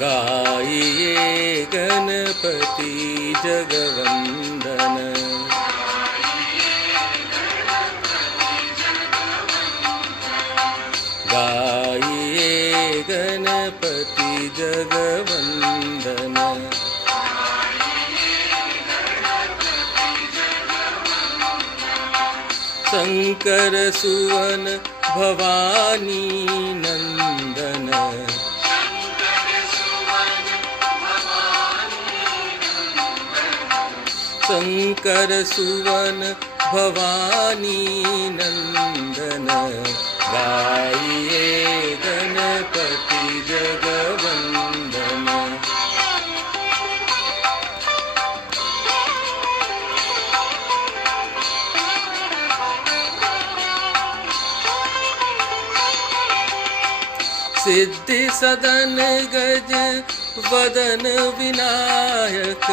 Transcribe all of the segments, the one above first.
गाइए गणपति जगवंदन। गाइए गणपति जगवंदन। शंकर सुवन भवानी नंदन। शंकर सुवन भवानी नंदन। गाइए गणपति जगवंदन। सिद्धि सदन गज वदन विनायक।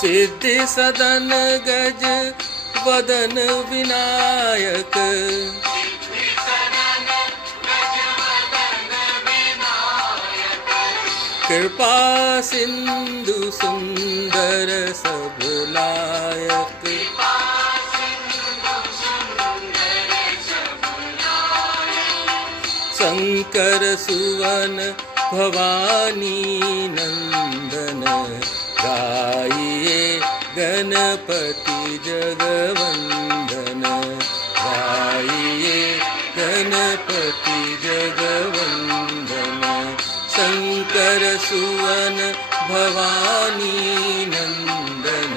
सिद्धि सदन गज वदन विनायक। कृपा सिंधु सुंदर सब लायक। शंकर सुवन भवानी नंदन। गाइए गणपति जगवंदन। गाइए गणपति जगवंदन। शंकर सुवन भवानी नंदन।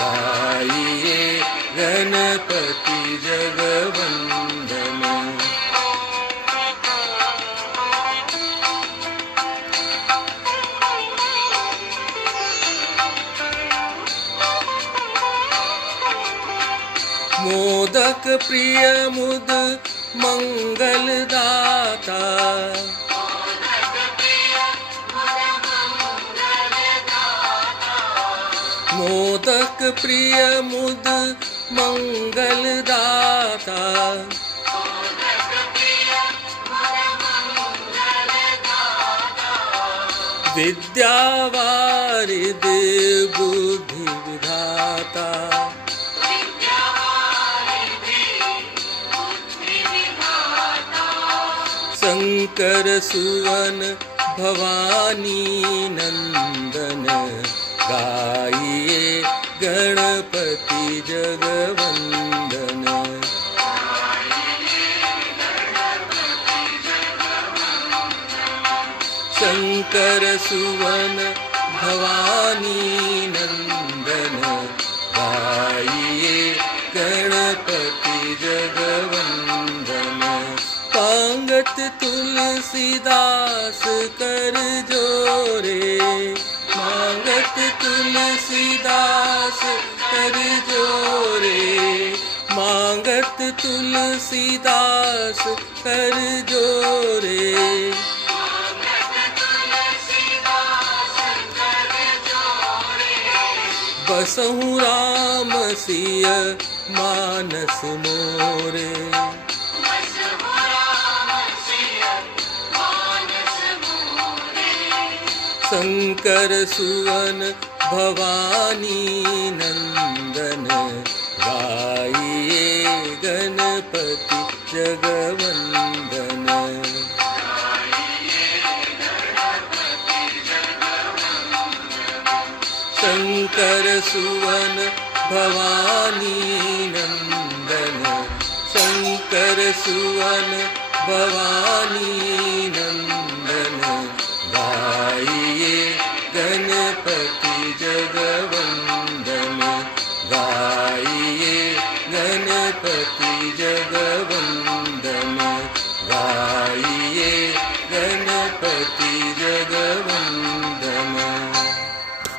गाइए गणपति जगवंदन। मोदक प्रिय मुद मंगल दाता। मोदक प्रिय मुद मंगल दाता। विद्यावारिद बुद्धि विधाता। शंकर सुवन भवानी नंदन। गाइए गणपति जगवंदन। शंकर सुवन भवानी नंदन। गाइए गणपति जगवंदन। पांगत तुलसीदास कर जोरे। मांगत तुलसीदास कर जोरे। मांगत तुलसीदास कर जोरे। बसहु राम सिय मानस मोरे। शंकर सुवन भवानी नंदन। गाइए गणपति जगवंदन। शंकर सुवन भवानी नंदन। शंकर सुवन भवानी नंदन। गाइए गणपति जगवंदन। गाइए गणपति